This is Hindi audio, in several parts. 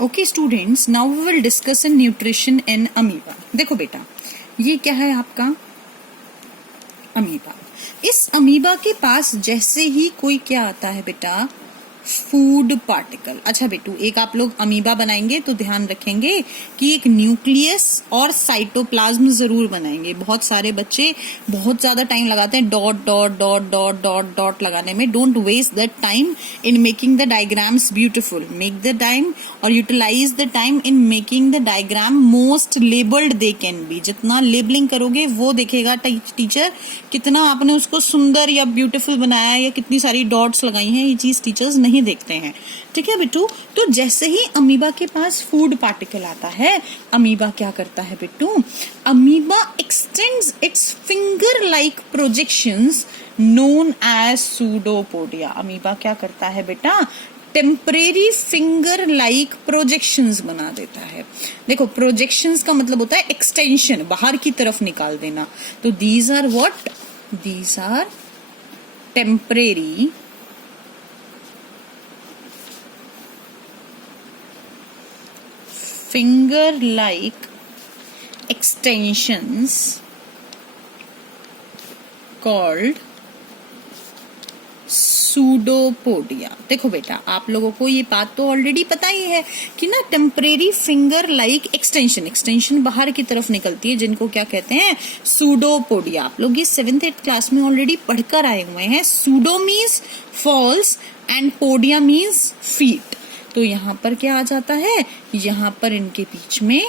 Okay students, now we will discuss in nutrition in amoeba. देखो बेटा, ये क्या है आपका अमीबा। इस अमीबा के पास जैसे ही कोई क्या आता है बेटा, फूड पार्टिकल। अच्छा बेटू, एक आप लोग अमीबा बनाएंगे तो ध्यान रखेंगे कि एक न्यूक्लियस और साइटोप्लाज्म जरूर बनाएंगे। बहुत सारे बच्चे बहुत ज्यादा टाइम लगाते हैं dot dot dot dot dot dot लगाने में। Don't waste that time in making the diagrams beautiful. Make the time और utilise the time in making the diagram most labelled they can be. जितना लेबलिंग करोगे वो देखेगा टीचर कितना आपने उसको सुंदर या ब्यूटिफुल बनाया या कितनी सारी डॉट्स लगाई हैं। ये चीज टीचर्स नहीं देखते हैं, ठीक है बिट्टू। तो जैसे ही अमीबा के पास फूड पार्टिकल आता है, अमीबा क्या करता है Bittu, amoeba extends its finger like projections known as pseudopodia. Amoeba क्या करता है बेटा, टेम्परेरी फिंगर लाइक प्रोजेक्शंस बना देता है। देखो, प्रोजेक्शंस का मतलब होता है एक्सटेंशन, बाहर की तरफ निकाल देना। तो these are what, these are temporary finger like extensions called pseudopodia. देखो बेटा, आप लोगों को ये बात तो ऑलरेडी पता ही है कि ना टेम्परेरी फिंगर लाइक एक्सटेंशन बाहर की तरफ निकलती है, जिनको क्या कहते हैं, सूडोपोडिया। आप लोग ये 7th 8th क्लास में ऑलरेडी पढ़कर आए हुए हैं। Pseudo means false and podia means feet. तो यहाँ पर क्या आ जाता है, यहाँ पर इनके बीच में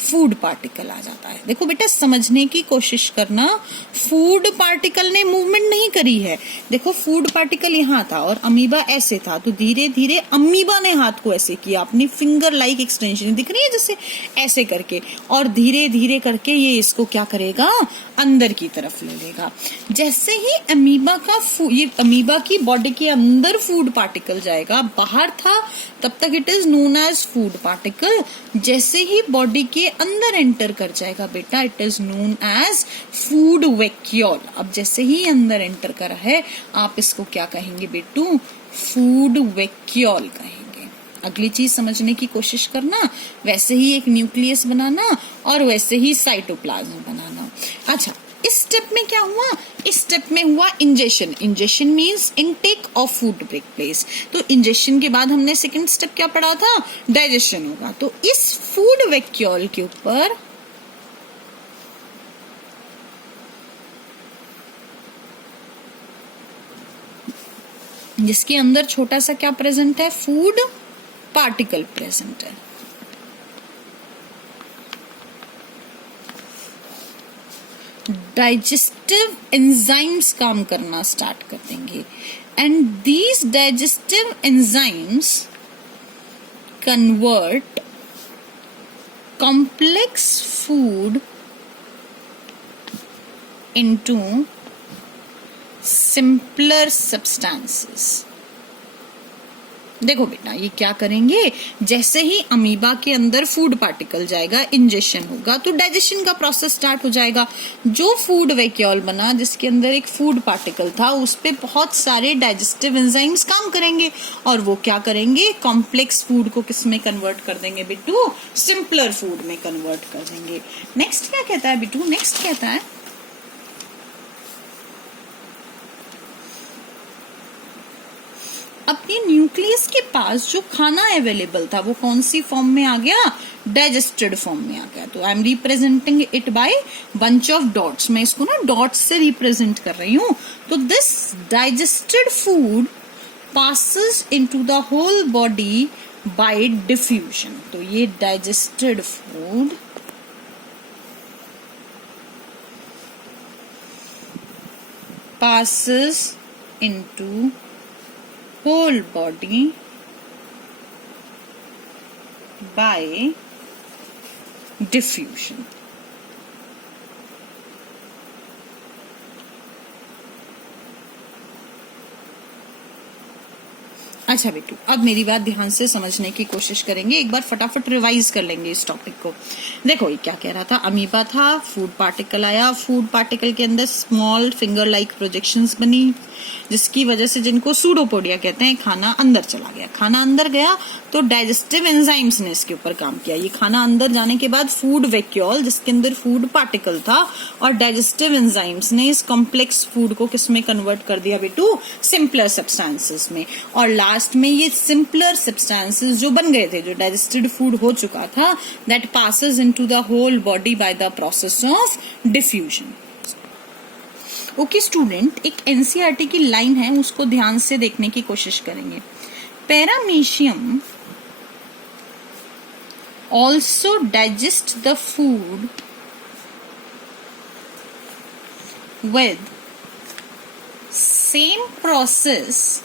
फूड पार्टिकल आ जाता है। देखो बेटा, समझने की कोशिश करना, फूड पार्टिकल ने मूवमेंट नहीं करी है। देखो, फूड पार्टिकल यहाँ था और अमीबा ऐसे था, तो धीरे धीरे अमीबा ने हाथ को ऐसे किया, अपनी फिंगर लाइक एक्सटेंशन दिख रही है जैसे, ऐसे करके, और धीरे धीरे करके ये इसको क्या करेगा, अंदर की तरफ ले लेगा। जैसे ही अमीबा का ये अमीबा की बॉडी के अंदर फूड पार्टिकल जाएगा, बाहर था तब तक it is known as food particle. जैसे ही बॉडी के अंदर एंटर कर जाएगा बेटा, it is known as food vacuole. अब जैसे ही अंदर एंटर करा है, आप इसको क्या कहेंगे बेटू, फूड वैक्यूल कहेंगे। अगली चीज समझने की कोशिश करना, वैसे ही एक न्यूक्लियस बनाना और वैसे ही साइटोप्लाज्म बनाना। अच्छा, इस स्टेप में क्या हुआ, इस स्टेप में हुआ ingestion. Ingestion means intake of food take place. तो इंजेशन के बाद हमने सेकंड स्टेप क्या पढ़ा था, डाइजेशन होगा। तो इस फूड वैक्यूल के ऊपर जिसके अंदर छोटा सा क्या प्रेजेंट है, फूड पार्टिकल प्रेजेंट है। डाइजेस्टिव एंजाइम्स काम करना स्टार्ट कर देंगे, and these digestive enzymes convert complex food into simpler substances. देखो बेटा, ये क्या करेंगे, जैसे ही अमीबा के अंदर फूड पार्टिकल जाएगा, इंजेशन होगा, तो डाइजेशन का प्रोसेस स्टार्ट हो जाएगा। जो फूड वैक्यूल बना, जिसके अंदर एक फूड पार्टिकल था, उस पे बहुत सारे डाइजेस्टिव एंजाइम्स काम करेंगे, और वो क्या करेंगे, कॉम्प्लेक्स फूड को किस में कन्वर्ट कर देंगे बिट्टू, सिंपलर फूड में कन्वर्ट कर देंगे। नेक्स्ट क्या कहता है बिट्टू, नेक्स्ट कहता है, अपने न्यूक्लियस के पास जो खाना अवेलेबल था वो कौन सी फॉर्म में आ गया, डाइजेस्टेड फॉर्म में आ गया। तो I am representing it by bunch of dots. मैं इसको ना डॉट्स से रिप्रेजेंट कर रही हूँ। तो this digested food passes into the whole body by diffusion. तो ये digested food passes into whole body by diffusion। अच्छा बेटू, अब मेरी बात ध्यान से समझने की कोशिश करेंगे, एक बार फटाफट रिवाइज कर लेंगे इस टॉपिक को। देखो, ये क्या कह रहा था, अमीबा था, फूड पार्टिकल आया, फूड पार्टिकल के अंदर स्मॉल फिंगर लाइक प्रोजेक्शंस बनी। जिसकी वजह से, जिनको सूडोपोडिया कहते हैं, खाना अंदर चला गया। खाना अंदर गया तो डाइजेस्टिव एंजाइम्स ने इसके ऊपर काम किया। ये खाना अंदर जाने के बाद फूड वैक्यूल, जिसके अंदर फूड पार्टिकल था, और डाइजेस्टिव एंजाइम्स ने इस कॉम्प्लेक्स फूड को किसमें कन्वर्ट कर दिया बेटू? सिंपलर सब्सटेंसेस में। और लास्ट में ये सिंपलर सब्सटेंसेस जो बन गए थे, जो डाइजेस्टेड फूड हो चुका था, that passes into the whole body by the process of diffusion. Okay student, एक एनसीईआरटी की लाइन है, उसको ध्यान से देखने की कोशिश करेंगे। Paramecium also digest the food with same process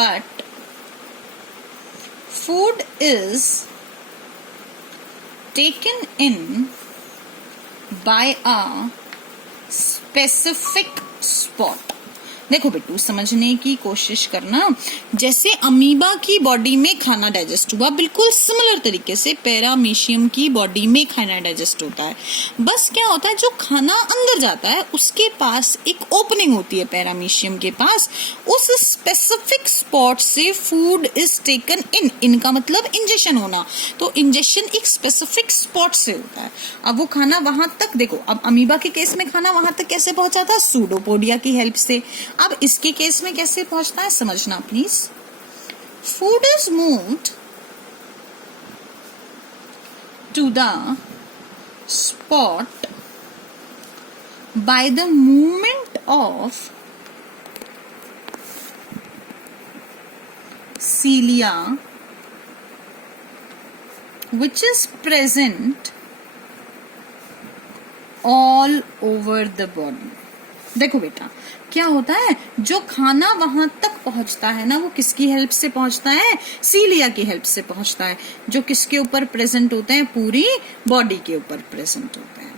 but food is taken in by a specific spot। देखो बेटू, समझने की कोशिश करना। जैसे अमीबा की बॉडी में खाना डाइजेस्ट हुआ, बिल्कुल सिमिलर तरीके से पैरामीशियम की बॉडी में खाना डाइजेस्ट होता है। बस क्या होता है, जो खाना अंदर जाता है उसके पास एक ओपनिंग होती है पैरामीशियम के पास, उस स्पेसिफिक स्पॉट से फूड इज टेकन इन। इनका मतलब इंजेक्शन होना, तो इंजेक्शन एक स्पेसिफिक स्पॉट से होता है। अब वो खाना वहां तक, देखो अब अमीबा के केस में खाना वहां तक कैसे पहुंचा था? सूडोपोडिया की हेल्प से। अब इसके केस में कैसे पहुंचता है, समझना please. Food is moved to the spot by the movement of cilia which is present all over the body। देखो बेटा, क्या होता है, जो खाना वहां तक पहुंचता है ना, वो किसकी हेल्प से पहुंचता है? सीलिया की हेल्प से पहुंचता है, जो किसके ऊपर प्रेजेंट होते हैं? पूरी बॉडी के ऊपर प्रेजेंट होते हैं।